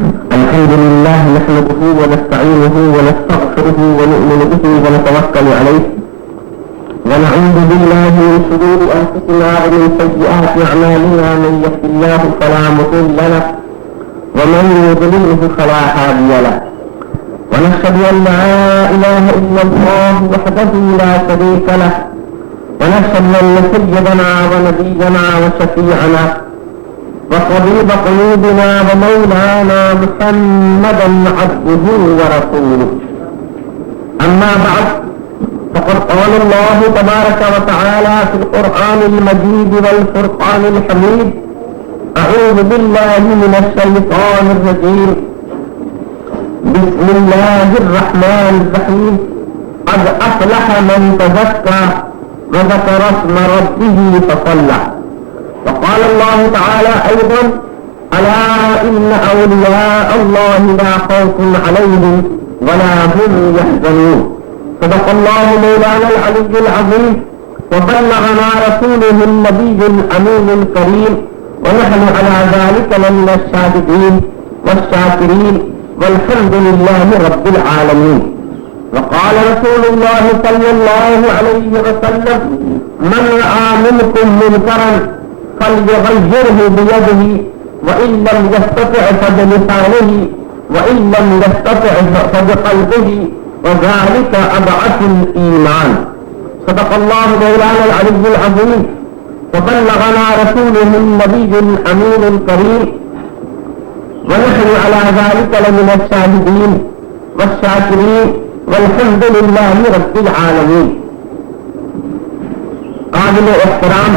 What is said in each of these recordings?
الحمد لله نحمده ونستعينه ونستغفره ونؤمن به ونتوكل عليه ونعوذ بالله من شرور أنفسنا ومن سيئات أعمالنا من يهد الله فلا مضل له ومن يضلله فلا هادي له ونشهد أن لا إله إلا الله وحده لا شريك له ونشهد أن سيدنا ونبينا وشفيعنا وطبيب قلوبنا ومولانا محمدا عبده ورسوله. أما بعد فقد قال الله تبارك وتعالى في القرآن المجيد والفرقان الحميد: أعوذ بالله من الشيطان الرجيم، بسم الله الرحمن الرحيم. قد أفلح من تزكى وذكر اسم ربه فصلى. وقال الله تعالى أيضا: ألا إن أولياء الله لا خوف عليهم ولا هم يحزنون. صدق الله مولانا العلي العظيم وبلغنا رسوله النبي الأمين الكريم، ونحن على ذلك لمن الشاهدين والشاكرين والحمد لله رب العالمين. وقال رسول الله صلى الله عليه وسلم: من رأى منكم منكرا فليغيره بيده وإن لم يستطع فبلسانه وإن لم يستطع فبقلبه وذلك أضعف الإيمان. صدق الله مولانا العلي العظيم وبلغنا رسوله النبي الأمين الكريم، ونحن على ذلك لمن الشاهدين والشاكرين والحمد لله رب العالمين. قابل احترام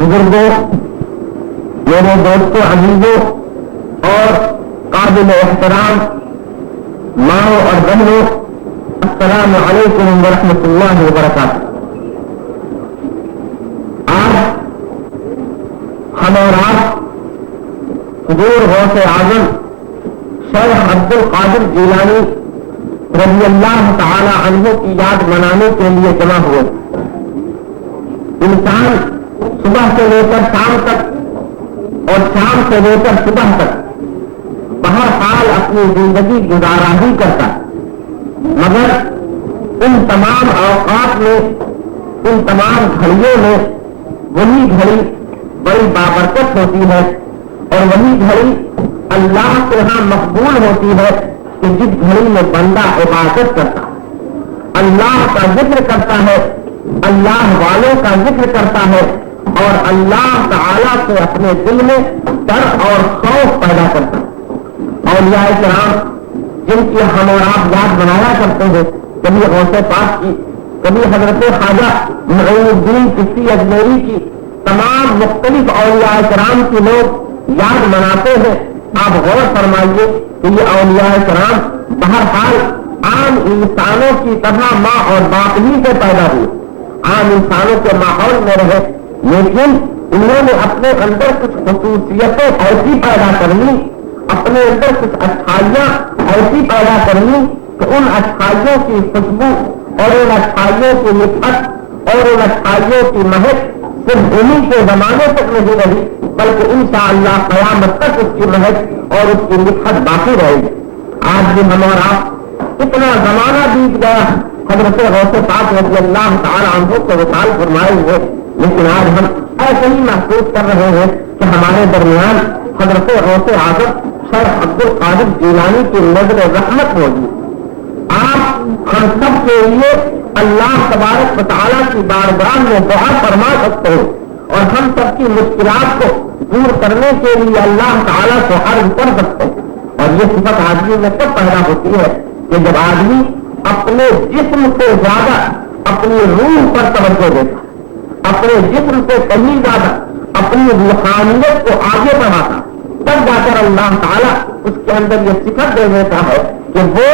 بزرگوں، میرے دوستوں، عزیزوں اور قابل احترام ماؤں اور بہنوں، السلام علیکم ورحمۃ اللہ وبرکاتہ. آج ہم اور آپ حضور غوث اعظم شیخ عبد القادر جیلانی رضی اللہ تعالی عنہ کی یاد منانے کے لیے جمع ہوئے. انسان صبح سے لے کر شام تک اور شام سے لے کر صبح تک بہرحال اپنی زندگی گزارا ہی کرتا، مگر ان تمام اوقات میں، ان تمام گھڑیوں میں وہی گھڑی بڑی بابرکت ہوتی ہے اور وہی گھڑی اللہ کے ہاں مقبول ہوتی ہے کہ جس گھڑی میں بندہ عبادت کرتا، اللہ کا ذکر کرتا ہے، اللہ والوں کا ذکر کرتا ہے اور اللہ تعالیٰ سے اپنے دل میں ڈر اور خوف پیدا کرتا ہے. اولیاء کرام جن کی ہم اور آپ یاد بنایا کرتے ہیں، کبھی غوث پاک کی، کبھی حضرت خواجہ معین الدین چشتی اجمیری کی، تمام مختلف اولیاء کرام کی لوگ یاد مناتے ہیں. آپ غور فرمائیے کہ یہ اولیاء کرام بہرحال عام انسانوں کی طرح ماں اور باپ ہی سے پیدا ہوئے، عام انسانوں کے ماحول میں رہے، لیکن انہوں نے اپنے اندر کچھ خصوصیتیں ایسی پیدا کرنی، اپنے اندر کچھ اچھائیاں ایسی پیدا کرنی کہ ان اچھائیوں کی خوشبو اور ان اچھائیوں کی نسبت اور ان اچھائیوں کی مہک صرف انہی کے زمانے تک نہیں رہی، بلکہ انشاءاللہ قیامت تک اس کی مہک اور اس کی نسبت باقی رہے گی. آج بھی ہم اور آپ اتنا زمانہ بیت گیا، حضرت غوث پاک رضی اللہ تعالی عنہ کو وصال فرمائے ہوئے، لیکن آج ہم ایسے ہی محسوس کر رہے ہیں کہ ہمارے درمیان حضرت غوث اعظم شیخ عبد القادر جیلانی کی نظر رحمت ہوگی. آپ ہم سب کے لیے اللہ تبارک و تعالیٰ کی بارگاہ میں دعا فرما سکتے ہیں اور ہم سب کی مشکلات کو دور کرنے کے لیے اللہ تعالیٰ سے عرض کر سکتے ہیں. اور یہ صفت آدمی میں کب پیدا ہوتی ہے کہ جب آدمی اپنے جسم سے زیادہ اپنی روح پر توجہ دیتا، اپنے جسم سے کہیں زیادہ اپنی روحانیت کو آگے بڑھاتا، تب جا کر اللہ تعالیٰ اس کے اندر یہ صفت دے دیتا ہے کہ وہ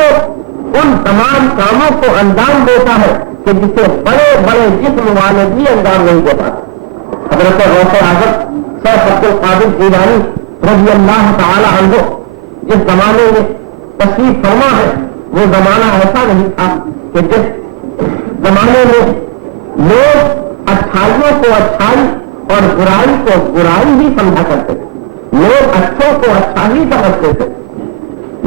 ان تمام کاموں کو انجام دیتا ہے کہ جسے بڑے بڑے جسم والے بھی انجام نہیں دیتا. حضرت غوث اعظم شیخ عبد القادر جیلانی رضی اللہ تعالی عنہ جس زمانے میں تشریف فرما ہے، وہ زمانہ ایسا نہیں تھا کہ جس زمانے میں لوگ اچھائیوں کو اچھائی اور برائی کو برائی ہی سمجھا کرتے تھے، لوگ اچھوں کو اچھا ہی سمجھتے تھے،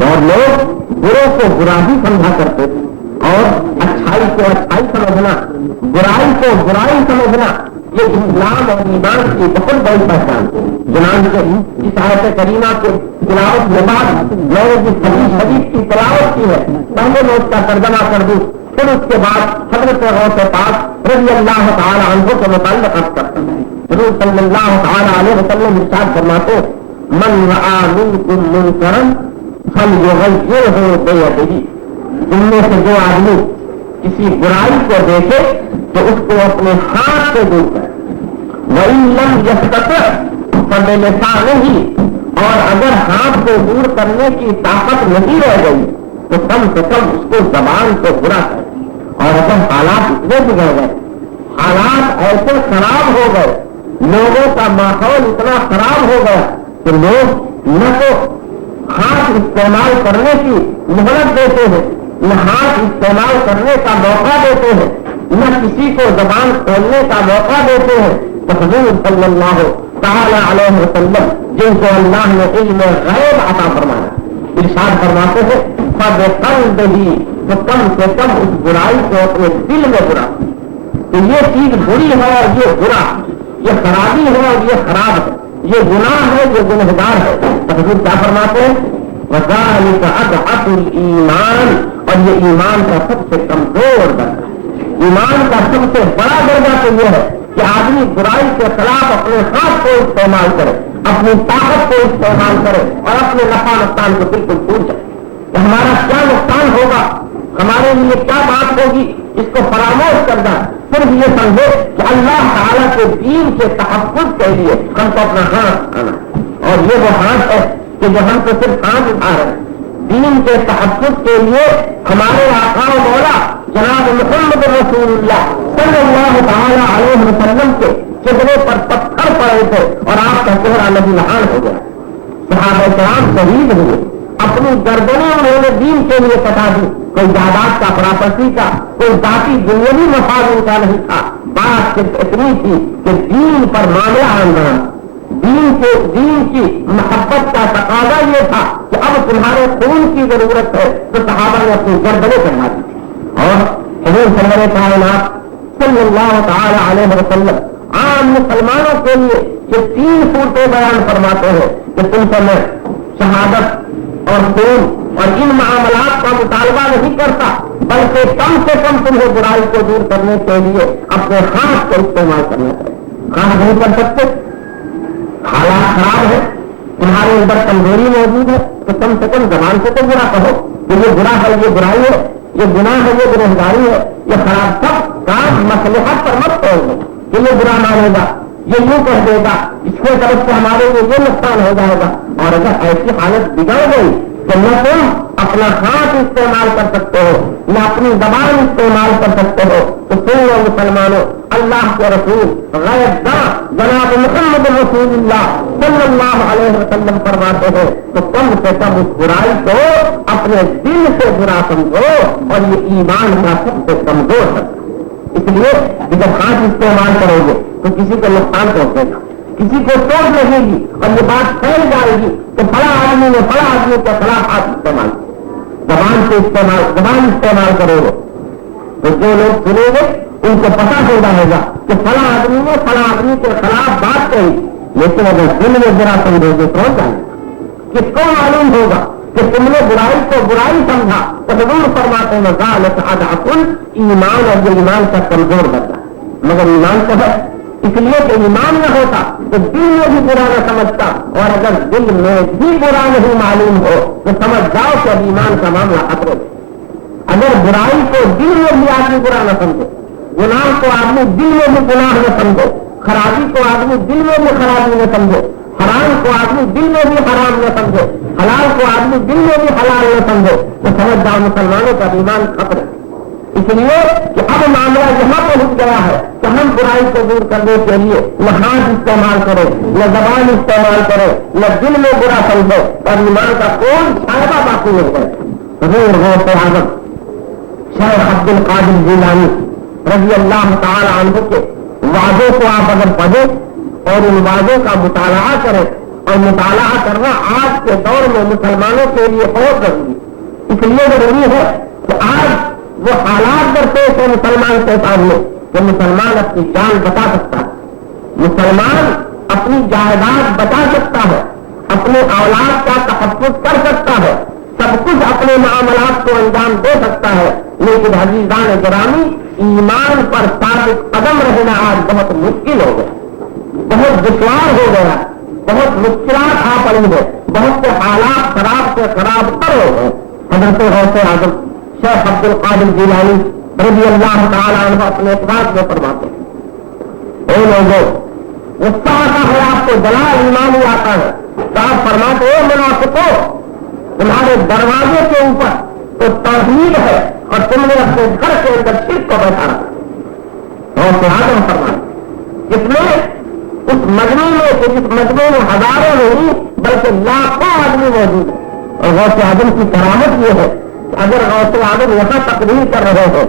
اور لوگ برے کو برا ہی سمجھا کرتے تھے اور اچھائی کو اچھائی سمجھنا، برائی کو برائی سمجھنا، یہ اسلام اور ایمان کی بہت بڑی پہچان ہے۔ چنانچہ اس آیت کریمہ کے تلاوت کے بعد میں نے جس حدیث کی تلاوت کی ہے پہلے میں اس کا ترجمہ کر دوں، پھر اس کے بعد حضرت غوث پاک رضی اللہ تعالی عنہ کے متعلق عرض کرتا ہوں۔ حضور صلی اللہ تعالی علیہ وسلم ارشاد فرماتے من رأى منکم منکرا فلیغیرہ بیدہ، ان میں سے جو آدمی کسی برائی کو دیکھے تو اس کو اپنے ہاتھ سے دور کرے، وَإِن لَمْ يَسْتَطِعْ فَبِلِسَانِهِ، اور اگر ہاتھ کو دور کرنے کی طاقت نہیں رہ گئی تو کم سے کم اس کو زبان سے برا کرے۔ اور اگر حالات اتنے بگڑ گئے، حالات ایسے خراب ہو گئے، لوگوں کا ماحول اتنا خراب ہو گیا کہ لوگ نہ تو ہاتھ استعمال کرنے کی مہلت دیتے ہیں، نہ ہاتھ استعمال کرنے کا موقع دیتے ہیں، نہ کسی کو زبان کھولنے کا موقع دیتے ہیں، تو حضور صلی اللہ تعالی علیہ وسلم جن کو اللہ نے علم غیب عطا فرمایا ارشاد فرماتے ہیں فَبِقَلْبِهِ، تو کم سے کم اس برائی کو اپنے دل میں برا، تو یہ چیز بری ہے اور یہ برا، یہ خرابی ہے اور یہ خراب ہے، یہ گناہ ہے، یہ گنہگار ہے۔ تو حضور کیا فرماتے ہیں وَذَلِكَ أَضْعَفُ الْإِيمَانِ، اور یہ ایمان کا سب سے کمزور درجہ ہے۔ ایمان کا سب سے بڑا درجہ تو یہ ہے کہ آدمی برائی کے خلاف اپنے ہاتھ کو استعمال کرے، اپنی طاقت کو استعمال کرے اور اپنے نفع نقصان کو بالکل بھول جائے کہ ہمارا کیا نقصان ہوگا، ہمارے لیے کیا بات ہوگی، اس کو فراموش کر جائے، صرف یہ سمجھے کہ اللہ تعالیٰ کے دین کے تحفظ کے لیے ہم کو اپنا ہاتھ اٹھانا ہے، اور یہ وہ ہاتھ ہے کہ جو ہم کو صرف ہاتھ اٹھا رہے ہیں دین کے تحفظ کے لیے۔ ہمارے آقا و مولا جناب محمد رسول اللہ صلی اللہ تعالی علیہ وسلم کے چہرے پر پتھر پڑے تھے اور آپ کا چہرہ نبی نہان ہو گیا، صحابہ کرام شہید ہوئے، اپنی گردنیں انہوں نے دین کے لیے کٹا دی، کوئی جائیداد کا پراپرٹی کا کوئی ذاتی دنیاوی مفاد ان کا نہیں تھا، بات صرف اتنی تھی کہ دین پر معاملہ آنا، دین کی محبت کا تقاضا یہ تھا کہ اب تمہارے خون کی ضرورت ہے، تو صحابہ نے اپنی گردنیں کروا دی تھی۔ اور حضور سرور کائنات صلی اللہ تعالی علیہ وسلم عام مسلمانوں کے لیے یہ 3 صورتیں بیان فرماتے ہیں کہ تم سے میں شہادت اور خون اور ان معاملات کا مطالبہ نہیں کرتا، بلکہ کم سے کم تمہیں برائی کو دور کرنے کے لیے اپنے ہاتھ کو استعمال کرنا چاہیے۔ ہاتھ نہیں کر سکتے، حالات خراب ہے، تمہارے اندر کمزوری موجود ہے، تو کم سے کم زبان سے تو برا کہو کہ یہ برا ہے، یہ برائی ہے، یہ گناہ ہے، یہ گنہگاری ہے، یہ خراب، سب کام مصلحت پر مت چھوڑ دو کہ یہ برا مانے گا، یہ یوں کہہ دے گا، اس کے طرف سے ہمارے لیے یہ نقصان ہو جائے گا۔ اور اگر ایسی حالت بگڑ گئی کہ نہ تم اپنا ہاتھ استعمال کر سکتے ہو نہ اپنی زبان استعمال کر سکتے ہو، تو سن لو مسلمانوں، اللہ کے رسول غیب داں جناب محمد رسول اللہ صلی اللہ علیہ وسلم فرماتے ہیں تو کم سے کم اس برائی کو اپنے دل سے برا سمجھو، اور یہ ایمان کا سب سے کمزور ہے۔ اس لیے جب ہاتھ استعمال کرو گے تو کسی کو نقصان پہنچے گا، کسی کو چوٹ لگے گی اور یہ بات پھیل جائے گی کہ فلاں آدمی نے فلاں آدمی کے خلاف ہاتھ استعمال، زبان استعمال کرو گے تو جو لوگ سنیں گے ان کو پتہ ہو جائے گا کہ فلاں آدمی نے فلاں آدمی کے خلاف بات کہی، لیکن اگر دل میں برا سمجھو گے تو جائے گا، کس کو معلوم ہوگا کہ تم نے برائی کو برائی سمجھا؟ تو حضور فرماتے ہیں ذالک اضعف ایمان، اور یہ ایمان کا کمزور درجہ ہے، مگر ایمان تو ہے، اس لیے کہ ایمان نہ ہوتا تو دل میں بھی برا نہ سمجھتا، اور اگر دل میں بھی برا نہیں معلوم ہو تو سمجھ جاؤ کہ اب ایمان کا معاملہ خطرے میں۔ اگر برائی کو دل میں بھی آدمی برا نہ سمجھے، گناہ کو آدمی دل میں بھی گناہ نہ سمجھے، خرابی کو آدمی دل میں بھی خرابی نہ سمجھے، حرام کو آدمی دل میں بھی حرام نہ سمجھے، حلال کو آدمی دل میں بھی حلال نہ سمجھے، تو سمجھ جاؤ مسلمانوں کا ایمان خطرے۔ اس لیے کہ اب معاملہ یہاں پہنچ گیا ہے کہ ہم برائی کو دور کرنے کے لیے نہ ہاتھ استعمال کرے، نہ زبان استعمال کرے، نہ دل میں برا سمجھے، اور ایمان کا کوئی فائدہ باقی نہیں ہے۔ حضور غوث اعظم شیخ عبد القادر جیلانی رضی اللہ تعالی عنہ کے وعدوں کو آپ اگر پڑھیں اور ان وعدوں کا مطالعہ کریں اور مطالعہ کرنا آج کے دور میں مسلمانوں کے لیے بہت ضروری ہے۔ اس لیے ضروری ہے کہ آج وہ حالات درپیش ہے مسلمان کے سامنے کہ مسلمان اپنی جان بچا سکتا ہے، مسلمان اپنی جائیداد بچا سکتا ہے، اپنی اولاد کا تحفظ کر سکتا ہے، سب کچھ اپنے معاملات کو انجام دے سکتا ہے، لیکن عزیزان گرامی ایمان پر ثابت قدم رہنا آج بہت مشکل ہو گیا، بہت دشوار ہو گیا، بہت مشکلات آ پڑی ہے، بہت سے حالات خراب سے خراب تر ہو گئے۔ حضرت غوث اعظم شیخ عبد القادر جیلانی رضی اللہ تعالیٰ عنہ اپنے اخبار میں فرماتے ہیں، اے لوگوں غصہ آتا ہے آپ کو، جلال ایمان ہی آتا ہے، تو آپ فرماتے ہو منافقوں تمہارے دروازے کے اوپر تو توحید ہے اور تم نے اپنے گھر کے اندر شرک کو بیٹھا رکھا۔ غوث اعظم فرماتے جس میں اس مجمع میں سے جس مجمع میں ہزاروں نہیں بلکہ لاکھوں آدمی موجود ہیں، اور غوث اعظم کی کرامت یہ ہے کہ اگر غوث اعظم یہاں تقریر کر رہے ہیں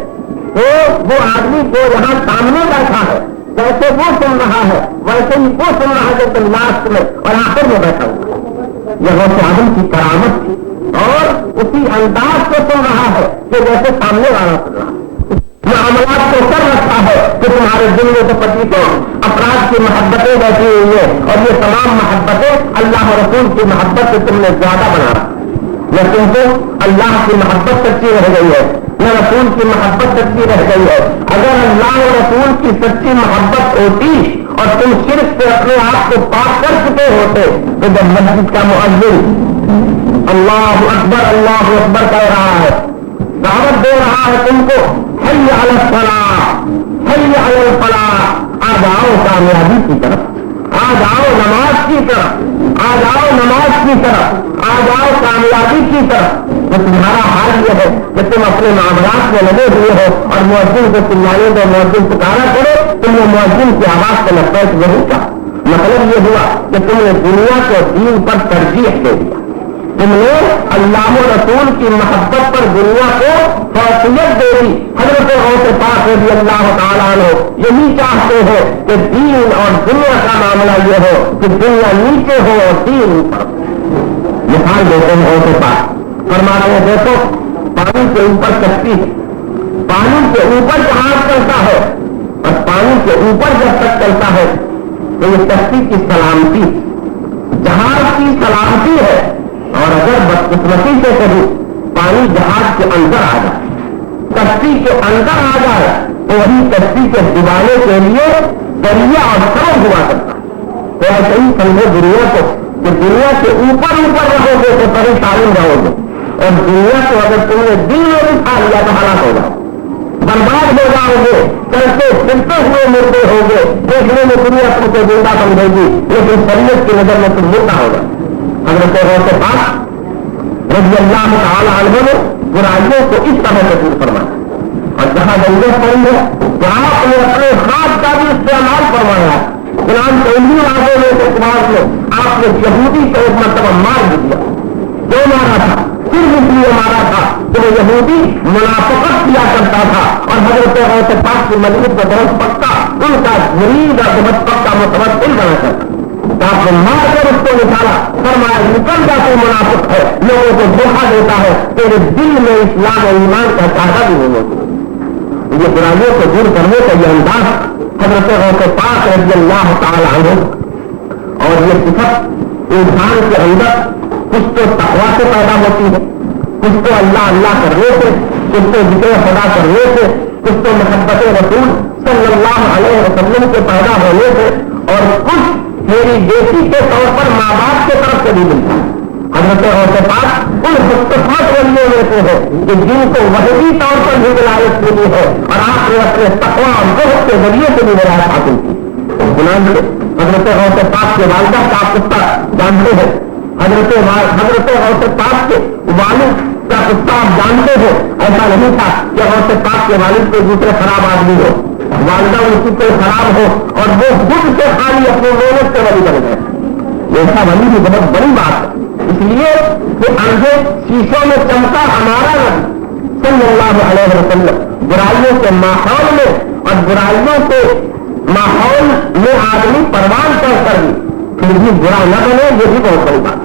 تو وہ آدمی جو یہاں سامنے بیٹھا ہے جیسے وہ سن رہا ہے ویسے ہی وہ سن رہا ہے جو تم لاسٹ میں اور آخر میں بیٹھا ہوا۔ یہ غوث اعظم کی کرامت تھی اور اسی انداز سے سن رہا ہے کہ جیسے سامنے والا سن رہا ہے، معاملات کو کر رکھا ہے کہ تمہارے دل میں تو پچیسوں افراد کی محبتیں بیٹھی ہوئی ہیں اور یہ تمام محبتیں اللہ اور رسول کی محبت سے تم نے زیادہ بنا رکھا، نہ تم کو اللہ کی محبت سچی رہ گئی ہے نہ رسول کی محبت سچی رہ گئی ہے۔ اگر اللہ اور رسول کی سچی محبت ہوتی اور تم شرک سے اپنے آپ کو پاک کر چکے ہوتے تو جب مسجد کا مؤذن اللہ اکبر کہہ رہا ہے، دعوت دے رہا ہے تم کو حی علی الصلاۃ حی علی الفلاح، آ جاؤ کامیابی کی طرف، آ جاؤ نماز کی طرف، آ جاؤ نماز کی طرف، آ جاؤ کامیابی کی طرف، تو تمہارا حال یہ ہے کہ تم اپنے معاملات میں لگے ہوئے ہو اور مؤذن کو چلانے دو، مؤذن پکارا کرو، تم نے مؤذن کی آواز کو لبیک نہیں کہا۔ مطلب یہ ہوا کہ تم نے دنیا کو دین پر ترجیح دے دیا، تم نے اللہ و رسول کی محبت پر دنیا کو فوقیت دے دی۔ حضرت غوث پاک رضی اللہ تعالیٰ عنہ یہی چاہتے ہیں کہ دین اور دنیا کا معاملہ یہ ہو کہ دنیا نیچے ہو اور دین اوپر۔ مثال دیتے ہیں غوث پاک، فرماتے ہیں دیکھو پانی کے اوپر کشتی ہے، پانی کے اوپر جہاز چلتا ہے اور پانی کے اوپر جب تک چلتا ہے تو یہ کشتی کی سلامتی جہاز کی سلامتی ہے، اور اگر بدقسمتی سے کبھی پانی جہاز کے اندر آ جائے، کشتی کے اندر آ جائے تو وہی کشتی کے ڈبانے کے لیے دریا اور سرو ہوا کرتا ہے۔ تو ایسے ہی سمجھو دنیا کو کہ دنیا کے اوپر رہو گے تو بڑی تعلیم رہو گے، اور دنیا کو اگر تم نے دل میں اٹھا لیا تو ہلاک ہو جاؤ، برباد ہو جاؤ گے، چلتے پھرتے ہوئے مردے ہو گے، دیکھنے میں دنیا تم کو زندہ سمجھے گی لیکن شریعت کی نظر میں تم مردہ ہو جاؤ۔ حضرت غوث پاک رضی اللہ تعالیٰ عنہ نے برائیوں کو اس طرح سے دور فرمایا، اور جہاں جنگیں پڑی ہے تو آپ نے اپنے ہاتھ کا بھی استعمال فرمایا۔ قرآن کے انہیں واضح میں سے بعد میں آپ نے یہودی کو ایک مرتبہ مار بھی دیا، جو مارا تھا صرف اس لیے مارا تھا کہ وہ یہودی منافقت کیا کرتا تھا، اور حضرت غوث پاک کی مجلس میں بہت پکا ان کا غریب اور بہت پکا متوسل بنا کرتا، آپ نے مار کر اس کو نکالا، فرمایا نکل جا تو منافق ہے، لوگوں کو دھوکہ دیتا ہے، تیرے دل میں اسلام اور ایمان کا چاہتا بھی نہیں ہوتا۔ یہ برائیوں کو دور کرنے کا یہ انداز حضرت غوث پاک رضی اللہ تعالیٰ عنہ، اور یہ صفت انسان کے اندر کچھ تو تقویٰ سے پیدا ہوتی ہے، کچھ تو اللہ کرنے سے، کچھ تو ذکر خدا کرنے سے، کچھ تو محبت رسول صلی اللہ علیہ وسلم کے پیدا ہونے سے، اور کچھ میری بیٹی کے طور پر ماں باپ کی طرف سے بھی ملتا ہے۔ حضرت غوث پاک ان خصوصیات ولیوں میں سے ہے کہ جن کو وحی طور پر بھی ولایت ملی ہے، اور آپ نے اپنے تقویٰ اور زہد کے ذریعے سے بھی ولایت حاصل کی۔ چنانچہ حضرت غوث پاک کے والدہ کا قصہ جانتے ہیں، حضرت غوث پاک کے والد کا قصہ آپ جانتے ہو۔ ایسا نہیں تھا کہ غوث پاک کے والد کوئی دوسرے خراب آدمی ہو، والدہ ان کی کوئی خراب ہو اور وہ خود سے خالی اپنی محنت سے ولی بن گئے، ایسا ولی بھی بہت بڑی بات ہے۔ اس لیے کہ اندھے شیشوں میں چمکا ہمارا نبی صلی اللہ علیہ وسلم برائیوں کے ماحول میں اور برائیوں کے ماحول میں آدمی پروان چڑھ کر بھی پھر بھی برا نہ بنے یہ بھی بہت بڑی بات،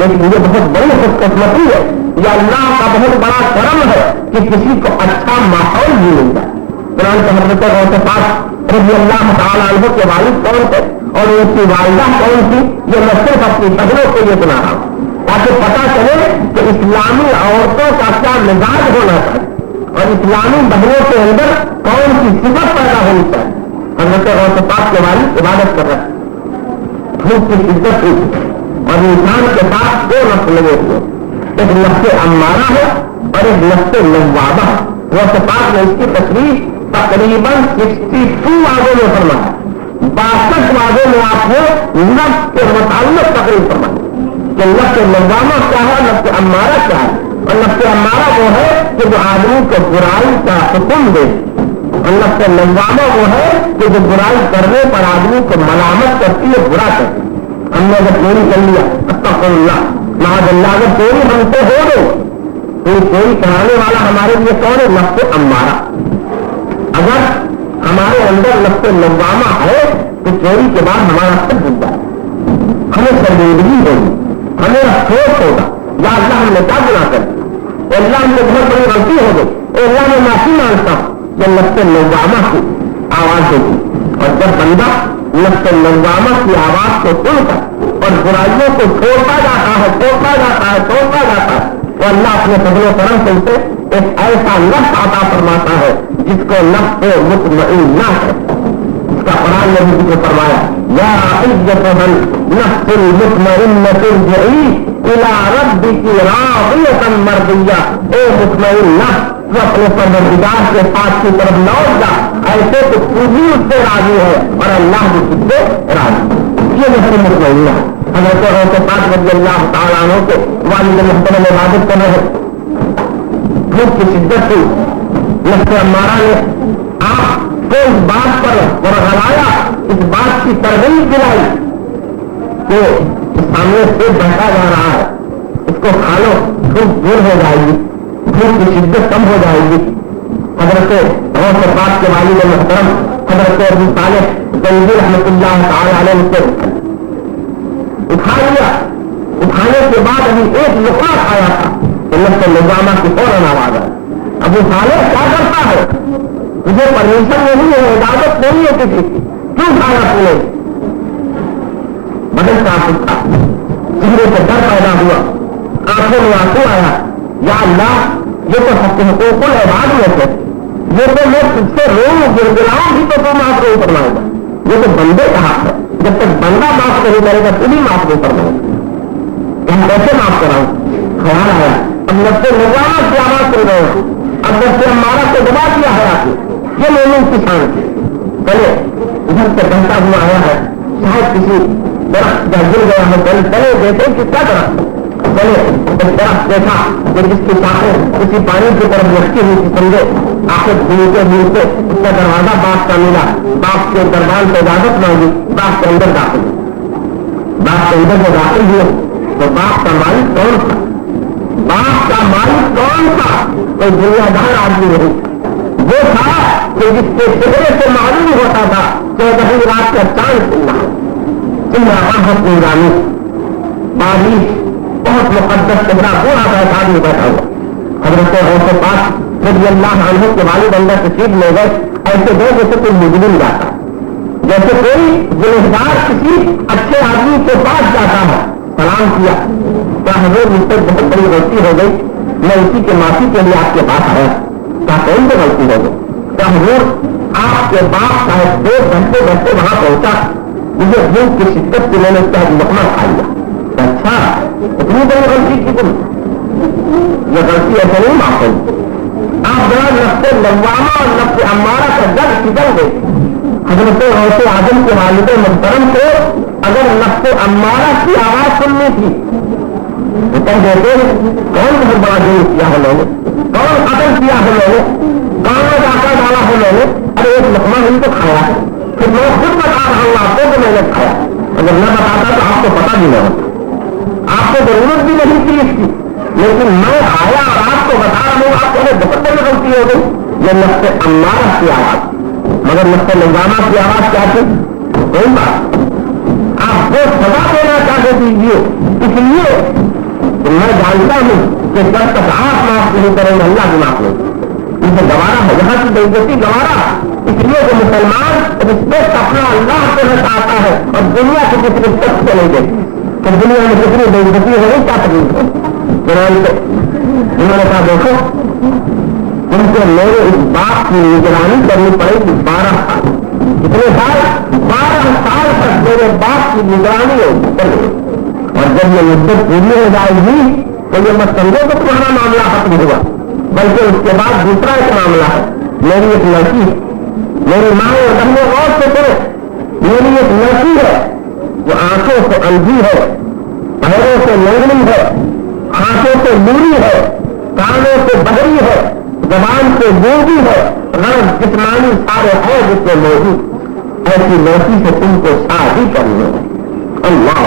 لیکن یہ بہت بڑی خوش قسمتی ہے، یہ اللہ کا بہت بڑا کرم ہے کہ کسی کو اچھا ماحول بھی مل جائے۔ قرآن کے حضرت غوث پاک رضی اللہ تعالیٰ عنہ کے والد کون تھے اور ان کی والدہ کون تھی، یہ میں صرف اپنی بہنوں کے لیے سنا رہا ہوں تاکہ پتا چلے کہ اسلامی عورتوں کا کیا مزاج ہونا چاہیے اور اسلامی بہنوں کے اندر کون سی صفت پیدا ہونی چاہیے۔ حضرت غوث پاک کے والد عبادت کر رہے دھوپ کی شدت ہوئی اور انسان کے پاس دو نفس لگے ہوئے، ایک نفس امارہ ہے اور ایک نفس لوامہ ہے۔ غوث پاک نے اس کی تصریح تقریباً 62 واضح میں فرمایا، 62 واضح میں آپ نے نفس کے متعلق تقریر فرمائی کہ نفس لوامہ کیا ہے، نفس امارہ کیا ہے۔ اور نفس امارہ وہ ہے کہ جو آدمی کو برائی کا حکم دے، اور نفس لوامہ وہ ہے کہ جو برائی کرنے پر آدمی کو ملامت کرتی ہے، برا کرتی ہے۔ ہم نے اگر چوری کر لیا استغفر اللہ معاذ اللہ، اگر چوری ہم سے ہو گئی تو چوری کرانے والا ہمارے لیے کون ہے؟ نفس امارہ۔ اگر ہمارے اندر نفس لوامہ ہے تو چوری کے بعد ہمارا سب ڈوب جائے، ہمیں شرمندگی ہوگی، ہمیں افسوس ہوگا، یا اللہ ہم نے کیا گناہ کر دیا، اللہ ہم سے بہت بڑی غلطی ہو گئی، اللہ میں معافی مانگتا ہوں۔ جب نفس لوامہ کی آواز ہوگی اور جب بندہ نفس لوامہ کی آواز کو سن کر اور برائیوں کو چھوڑتا جاتا ہے تو اللہ اپنے فضل و کرم سے اسے ایک ایسا نفس عطا فرماتا ہے جس کو نفس مطمئنہ ہے۔ اس کا قرآن نے بھی ذکر فرمایا، یا ایتھا النفس المطمئنۃ ارجعی الی ربک راضیۃ مرضیہ، اے مطمئن نفس تو اپنے پروردگار کے پاس کی طرف لوٹ جا، ایسے تو تو بھی اس سے راضی ہے اور اللہ بھی اس سے راضی۔ یہ نفس مطمئنہ ہے۔ حضرت غوث پاک رضی اللہ تعالیٰ عنہ کے والد محترم عبادت کر رہے، دھوپ کی شدت تھی، نفس امارہ نے آپ کو اس بات پر ورغلایا، اس بات کی ترغیب دلائی کہ سامنے سے بہتا جا رہا ہے، اس کو کھا لو، دھوپ دور ہو جائے گی، دھوپ کی شدت کم ہو جائے گی۔ حضرت غوث پاک کے والد محترم حضرت ابو صالح زنگی رحمۃ اللہ تعالی علیہ سے اٹھا لیا، اٹھانے کے بعد ابھی ایک لقمہ کھایا تھا تو نفس لوامہ کی فوراً آواز آئی، ابو صالح کیا کرتا ہے، تجھے پرمیشن نہیں ہے، اجازت نہیں ہے کسی کی، کیوں کھایا تم نے؟ بدن کا اٹھا، چہرے سے ڈر پیدا ہوا، آنکھوں میں آنسو آیا، یا اللہ یہ تو حقوق العباد میں سے، یہ تو میں تجھ سے رو گڑگڑاؤں بھی تو معاف نہیں فرمائے گا، یہ تو بندے کا حق ہے، جب تک بندہ معاف نہیں کرے گا تو بھی معاف نہیں فرمائے گا، ہم کیسے معاف کراؤں؟ خیال آیا، اب نفس لوامہ کی آواز سن رہے ہیں، اب نفس امارہ کو دبا دیا ہے آپ نے، یہ مومن کی شان ہے۔ چلے ادھر سے بہتا ہوا آیا ہے، شاید کسی درخت کا گر گیا ہے، چلے دیکھے کہ کیا درخت، چلے ایک درخت دیکھا پھر جس کی شاخیں کسی پانی کی طرف لٹکی ہوئی تھی، سمجھے آخر ڈھونڈتے ڈھونڈتے اس کا دروازہ باغ کا ملا، باغ کے دربان سے اجازت مانگی، باغ کے اندر داخل ہوئے، باغ کے اندر جو داخل ہوئے تو باغ کا مالک کون تھا؟ باغ کا مالک کون تھا؟ کوئی دنیا دار آدمی نہیں، وہ تھا کہ جس کے چہرے سے معلوم ہوتا تھا 14ویں رات کا چاند چندہ راحت نورانی، بارش بہت مقدس چہرہ پورا ایک آدمی بیٹھا ہوا۔ حضرت غوث پاک رضی اللہ عنہ کے والد اندر تشریف لے گئے، ایسے گئے جیسے کوئی مجرم جاتا، جیسے کوئی گنہگار کسی اچھے آدمی کے پاس جاتا ہے، سلام کیا، کیا حضور مجھ سے بہت بڑی غلطی ہو گئی، میں اسی کے معافی کے لیے آپ کے پاس آیا، کیا کون سی غلطی ہو گئی؟ کیا حضور آپ کے باپ شاید 2 گھنٹے وہاں پہنچا، مجھے بھوک کی شدت سے میں نے اس کا لقمہ کھا لیا۔ اچھا اتنی بڑی غلطی کی تم، یہ غلطی ایسے نہیں معاف ہوگی۔ آپ ذرا نفس لوامہ اور نفس امارہ کا جگ پگھل گئے۔ حضرت غوث اعظم کے والد محترم کو اگر نفس امارہ کی آواز سننی تھی تو کہہ دیتے کون بہت بڑا جرم کیا ہے میں نے، کون قتل کیا ہے میں نے، کہاں ڈاکہ ڈالا ہے میں نے، ارے ایک لقمہ ہی تو کھایا ہے، پھر میں خود بتا رہا ہوں آپ کو کہ میں نے کھایا، اگر نہ بتاتا تو آپ کو پتا بھی نہ ہوتا، آپ کو ضرورت بھی نہیں تھی اس کی، لیکن میں آیا اور آپ کو بتا رہا ہوں، آپ کو بہت بڑی غلطی ہو گئی۔ یہ نفس امارہ کی آواز، مگر نفس لوامہ کی آواز کیا تھی؟ کوئی بات آپ وہ سزا دینا چاہتے دیجیے، اس لیے کہ میں جانتا ہوں کہ جب تک آپ معاف نہیں کریں گے اللہ بھی معاف نہیں کرے۔ اسے گوارا ہے، یہاں کی بے عزتی گوارا، اس لیے کہ مسلمان رسپیکٹ اپنا اللہ کو چاہتا ہے اور دنیا سے کسی رسپیکٹ کو نہیں دیتی کہ دنیا میں کتنی بے عزتی ہو رہی، کیا تکلیف ہے۔ انہوں نے کہا دیکھو ان کو میرے اس بات کی نگرانی کرنی پڑے گی 12 سال، کتنے سال؟ 12 سال تک میرے باپ کی نگرانی ہوگی، اور جب یہ مدت پوری ہو جائے گی تو یہ مت سمجھو کہ تمہارا معاملہ ختم ہوا، بلکہ اس کے بعد دوسرا ایک معاملہ ہے۔ میری ایک لڑکی ہے، میری ماں اور بہنیں غور سے کرو، میری ایک لڑکی ہے وہ آنکھوں سے اندھی ہے، پیروں سے لنگڑی ہے، ہاتھوں سے لوری ہے، کانوں سے بہری ہے، زبان سے گونگی ہے، غرض جسمانی سارے ہے جس میں موجود، ایسی لڑکی سے تم کو شادی کرنی ہے۔ اللہ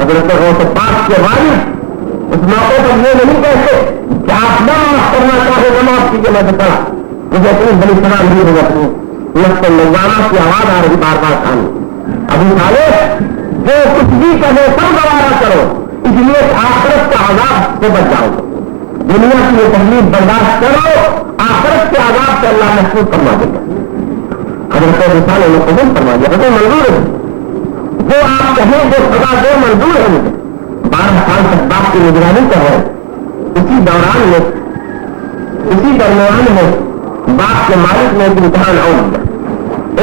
حضرت غوث پاک کے والد اس موقع پر یہ نہیں کہتے کہ آپ نہ معاف کرنا چاہے نہ معاف کیجیے، میں نے پڑھا مجھے اتنی بڑی سزا نہیں ہو جاتی، نفس نوانہ کی آواز آ رہی بار بار سامنے۔ ابو طالب جو کچھ بھی کہے سب گوارا کرو، اس لیے آخرت کا عذاب سے بچ جاؤ، دنیا کی یہ تکلیف برداشت کرو، آخرت کے عذاب سے اللہ محفوظ فرما دے گا۔ حضرت رسالہ نے قبول فرما دیا تو منظور ہے، جو آپ کہیں جو سزا دو منظور ہے مجھے۔ 12 سال تک باپ کی نگرانی کر رہے، اسی دوران میں اسی درمیان میں باپ کے مالک نے ایک امتحان اور دیا،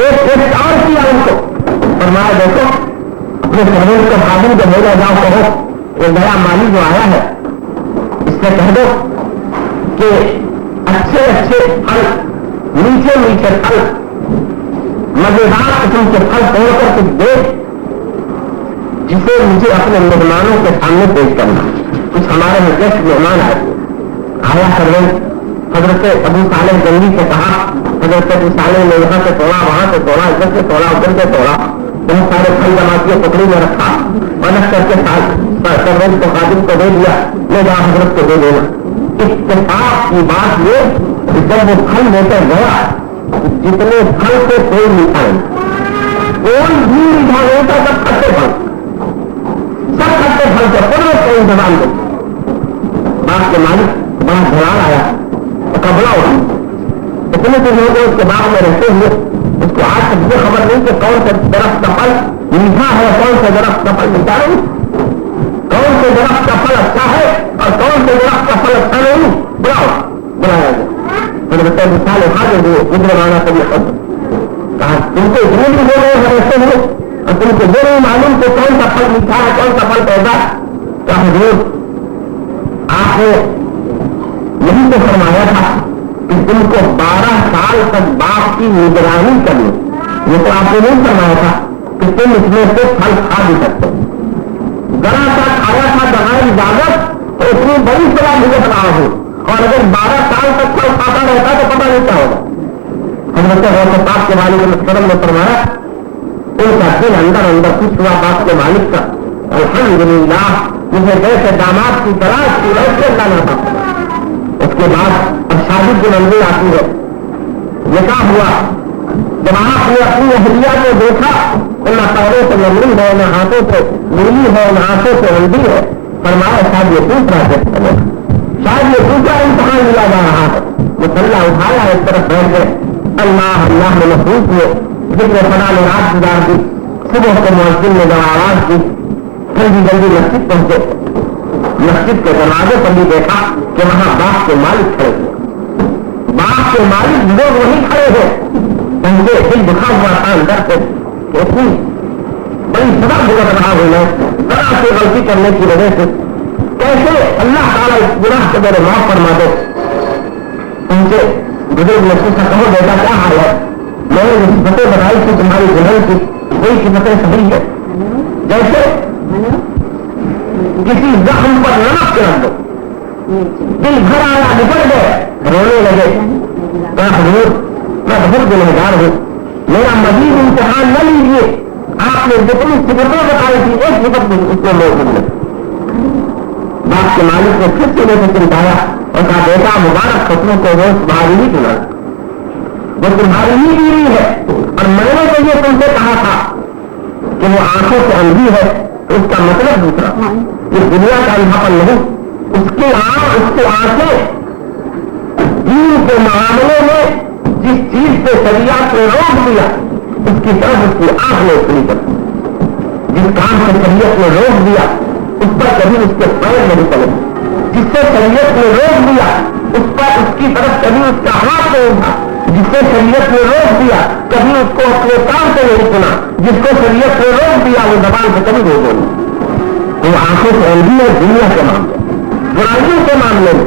ایک ٹیسٹ اور کیا ان کو، فرمایا دیکھو اپنے سروس کو خادم کو بھیجا جاؤ، کہو یہ نیا مالی جو آیا ہے اس سے کہہ دو کہ اچھے اچھے پھل، میٹھے میٹھے پھل، مزیدار قسم کے پھل توڑ کر کچھ دے جسے مجھے اپنے مہمانوں کے سامنے پیش کرنا۔ کچھ ہمارے گیسٹ مہمان آیا کر رہے، حضرت ابو صالح جنگی سے کہا، حضرت ابو صالح نے یہاں سے توڑا، وہاں سے توڑا، ادھر سے توڑا، ادھر سے توڑا، بہت سارے پھل جما کے پکڑی میں رکھا، الگ کر کے سروس کو خادم کو دے دیا، لے جا حضرت کو دے دینا۔ اتفاق کی بات یہ کہ جب وہ پھل لے کر گیا، جتنے پھل سے کوئی میٹھا نہیں، کوئی بھی میٹھا نہیں تھا، سب کھٹے پھل، سب کھٹے پھل سے قدرت کو انتظام دے۔ باپ کے مالک بڑا دھڑال آیا، کبلا ہوا، اتنے سے لوگ اس کے باغ میں رہتے ہوئے اس کو آج تک یہ خبر نہیں کہ کون سے درخت کا پھل میٹھا ہے، کون سے درخت کا پھل میٹھا نہیں، کون سے درخت کا پھل اچھا ہے اور کون سے درخت کا پھل اچھا نہیں، بلاؤ، بلایا گیا۔ حضرت مثال حاضر ہوئے، گزروانا کبھی خود کہا تم کو اتنے بھی ہو رہے ہیں ایسے ہوئے اور تم کو یہ نہیں معلوم کہ کون سا پھل میٹھا ہے کون سا پھل پیدا ہے؟ کیا حضور آپ نے یہی تو فرمایا تھا کہ تم کو 12 سال تک باپ کی نگرانی کرنی، یہ تو آپ نے نہیں فرمایا تھا کہ تم اس میں سے پھل کھا بھی سکتے، ذرا سا کھایا تھا بغیر اجازت تو اتنی بڑی سزا بھگت رہا ہوں، اور اگر 12 سال تک پھل کھاتا رہتا تو پتہ نہیں کیا ہوگا۔ حضرت غوث پاک کے والد محترم نے فرمایا ان کا دل اندر اندر کچھ ہوا باپ کے مالک کا، الحمدللہ مجھے جیسے داماد کی تلاش کی ویسے اللہ نے عطا فرمایا۔ اس کے بعد اب شادی کی منزل آتی ہے، نکاح ہوا، جب آپ نے اپنی اہلیہ کو دیکھا نہ پیروں سے لمڑی ہے، نہ ہاتھوں سے نیلی ہے، نہ آنکھوں سے ہلدی ہے، فرمایا شاید یہ دوسرا ٹیسٹ بنے گا، شاید یہ دوسرا امتحان لیا جا رہا ہے۔ مسلح اٹھایا، ایک طرف بیٹھ گئے، اللہ اللہ میں محفوظ ہوئے، ذکر خدا نے رات گزار دی، صبح کو مؤذن نے جب آواز دی جلدی جلدی مسجد پہنچے، مسجد کے دروازے پر بھی دیکھا کہ وہاں باپ کے مالک کھڑے تھے، باپ کے مالک لوگ وہیں کھڑے ہیں، پہنچے دل دکھا ہوا تھا اندر سے کہ اتنی بڑی سزا بھگت رہا ہوں میں ذرا سے غلطی کرنے کی وجہ سے، کیسے اللہ تعالیٰ اس گناہ کو میرے معاف فرما دے۔ پہنچے بزرگ نے پوچھا کہو بیٹا کیا حال ہے؟ میں نے صفتیں بتائی تھی تمہاری دلہن کی، کوئی صفتیں صحیح ہے؟ جیسے کسی زخم پر نمک رکھ دو، دل بھر آیا، نکل گئے، رونے لگے، کہا حضور میں بہت گنہگار ہوں، میرا مزید امتحان نہ لیجیے، آپ نے جتنی صفتیں بتائی تھی ایک صفت اس میں موجود نہیں۔ باپ کے مالک نے پھر سے اسے چمٹایا اور کہا بیٹا مبارک خطروں کو وہ تمہاری ہی چنا، وہ تمہاری ہی بیوی ہے، اور میں نے تو یہ تم سے کہا تھا کہ وہ آنکھوں سے اندھی ہے تو اس کا مطلب دوسرا، یہ دنیا کا اندھاپن نہیں، اس کی آنکھیں دین کے معاملے میں جس چیز سے شریعت نے روک دیا اس کی طرف اس کی آنکھ نہیں کھلی کرتی، جس کام سے شریعت نے روک دیا اس پر کبھی اس کے پیر نہیں چلے، جس سے شریعت نے روک دیا اس پر اس کی طرف کبھی اس کا ہاتھ نہیں اٹھا، جس سے شریعت نے روک دیا کبھی اس کو اپنے کام سے نہیں سنا، جس کو شریعت نے روک دیا وہ زبان سے کبھی نہیں بولی۔ تو آنکھوں سے اندھی ہے دنیا کے معاملے، برائیوں کے معاملے میں،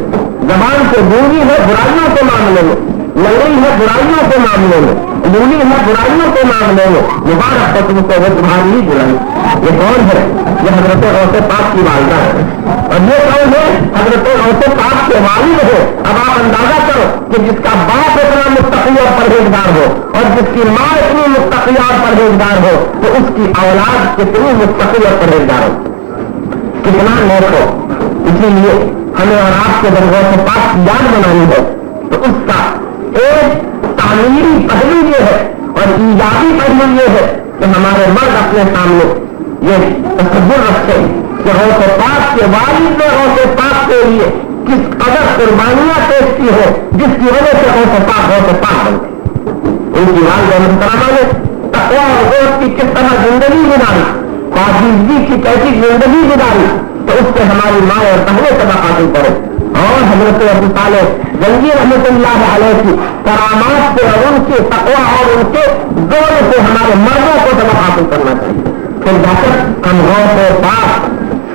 زبان سے گونگی ہے برائیوں کے معاملے میں، لڑی ہے برائیوں کے معاملے میں، لولی ہے برائیوں کے معاملے میں، مبارک تو تم کو وہ تمہاری ہی برائی۔ یہ کون ہے؟ یہ حضرت غوث پاک کی والدہ ہے، اور یہ کون ہے؟ حضرت غوث پاک کے والد ہے۔ اب آپ اندازہ کرو کہ جس کا باپ اتنا متقی اور پرہیزگار ہو اور جس کی ماں اتنی متقی اور پرہیزگار ہو تو اس کی اولاد کتنی متقی اور پرہیزگار ہو، کتنا نیک ہو۔ اسی لیے ہمیں اور آپ کے جب غوث پاک کی یاد بنانی ہے تو اس کا ایک تعمیری پہلو یہ ہے اور ایجابی پہلو یہ ہے کہ ہمارے مرد اپنے سامنے یہ تصور رکھے کہ غوث پاک کے والد نے غوث پاک کے لیے کس قدر قربانیاں پیش کی ہو جس کی وجہ سے غوث پاک بن گئے۔ ان کی والدہ محترمہ نے تقویٰ اور غوث کی کس طرح زندگی گزاری، پاکیزگی کی کیسی زندگی گزاری، تو اس سے ہماری ماں اور بہنیں سبق حاصل کرے۔ اور حضرت ابو صالح زنگی رحمۃ اللہ علیہ کی کرامات سے اور ان کے تقویٰ اور ان کے زور سے ہمارے مردوں کو سبق حاصل کرنا چاہیے، پھر جا کر ہم غوث پاک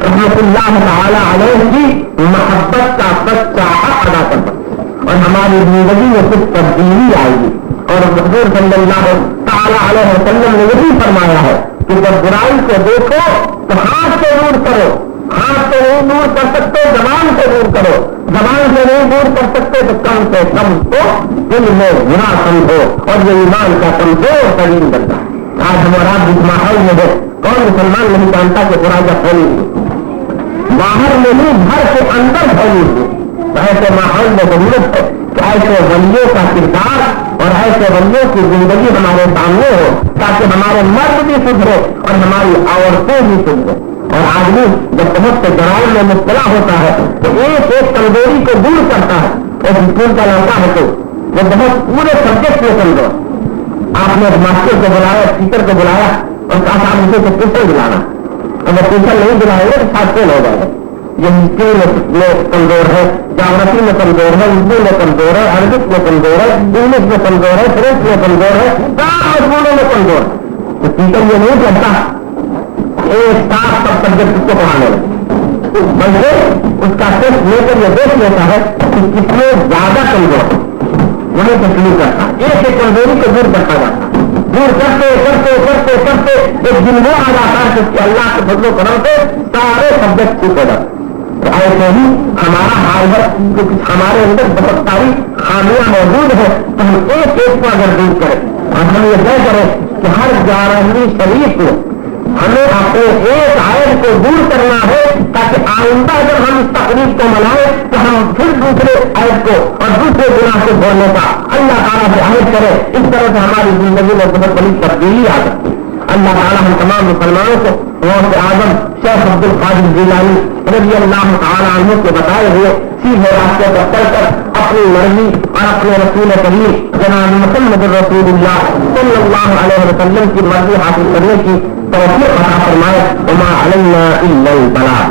رحمۃ اللہ تعالی علیہ کی محبت کا سچا حق ادا کر سکتے اور ہماری زندگی میں کچھ تبدیلی آئے گی۔ اور حضور صلی اللہ تعالی علیہ وسلم نے یہی فرمایا ہے کہ جب برائی کو دیکھو تو ہاتھ سے دور کرو، ہاتھ سے نہیں دور کر سکتے زبان سے دور کرو، زبان سے نہیں دور کر سکتے تو کم سے کم تو دل میں برا سمجھو، اور یہ ایمان کا کمزور ترین بنتا ہے۔ آج ہمارا جس ماحول میں ہے کون مسلمان نہیں جانتا کہ برائی کا پھیلی ہے، باہر میں ہی گھر کے اندر پھیلی ہے۔ ایسے ماحول میں ضرورت ہے کہ ایسے ولیوں کا کردار اور ایسے ولیوں کی زندگی ہمارے سامنے ہو تاکہ ہمارے مرد بھی سدھرے اور ہماری عورتیں بھی سدھرے۔ اور آدمی جب بہت سے جرائم میں مبتلا ہوتا ہے تو ایک کمزوری کو دور کرتا ہے، اور اسکول کا لڑکا ہے تو وہ بہت پورے سبجیکٹ میں کمزور، آپ نے ماسٹر کو بلایا، ٹیچر کو بلایا اور کہا صاحب مجھے ٹیوشن دلانا، اور وہ ٹیوشن نہیں دلائیں گے تو ساتھ فیل ہو جائے گا۔ یہ ہسٹری میں کمزور ہے، جاگرفی میں کمزور ہے، اردو میں کمزور ہے، عربک میں کمزور ہے، انگلش میں کمزور ہے، فرینچ میں کمزور ہے، سب مضمونوں میں کمزور ہے۔ تو ٹیچر یہ نہیں کہتا ایک ساتھ سب سبجیکٹ اس کو پڑھانے لگے، بلکہ اس کا ٹیسٹ لے کر یہ دیکھ لیتا ہے کہ کس میں زیادہ کمزور ہے، وہیں سے شروع کرتا ہے، ایک کمزوری کو دور کرتا جاتا ہے، دور کرتے کرتے کرتے کرتے ایک دن وہ آ جاتا ہے کہ اللہ کے فضل و کرم سے سارے سبجیکٹ ٹھیک ہو جاتے۔ تو ایسے ہی ہمارا حال ہے کہ ہمارے اندر بہت ساری خامیاں موجود ہیں، تو ہم ایک کو اگر دور کریں اور ہم یہ طے کریں کہ ہر 11ویں شریف میں ہمیں اپنے ایک عائد کو دور کرنا ہے تاکہ آئندہ جب ہم اس تقریب کو منائیں تو ہم پھر دوسرے عائد کو اور دوسرے گناہ کو چھوڑنے کا اللہ تعالیٰ سے عہد کریں۔ اس طرح سے ہماری زندگی میں بہت بڑی تبدیلی آ سکتی ہے۔ اللہ تعالیٰ ہم تمام مسلمانوں کو غوث اعظم شیخ عبد القادر جیلانی رضی اللہ تعالیٰ عنہ کے بتائے ہوئے سیدھے راستے پر چل کر اپنی مرضی اور اپنے رسول کریم جناب محمد رسول اللہ صلی اللہ علیہ وسلم کی مرضی حاصل کرنے کی توفیق عطا فرمائے۔ وما علینا الا البلاغ۔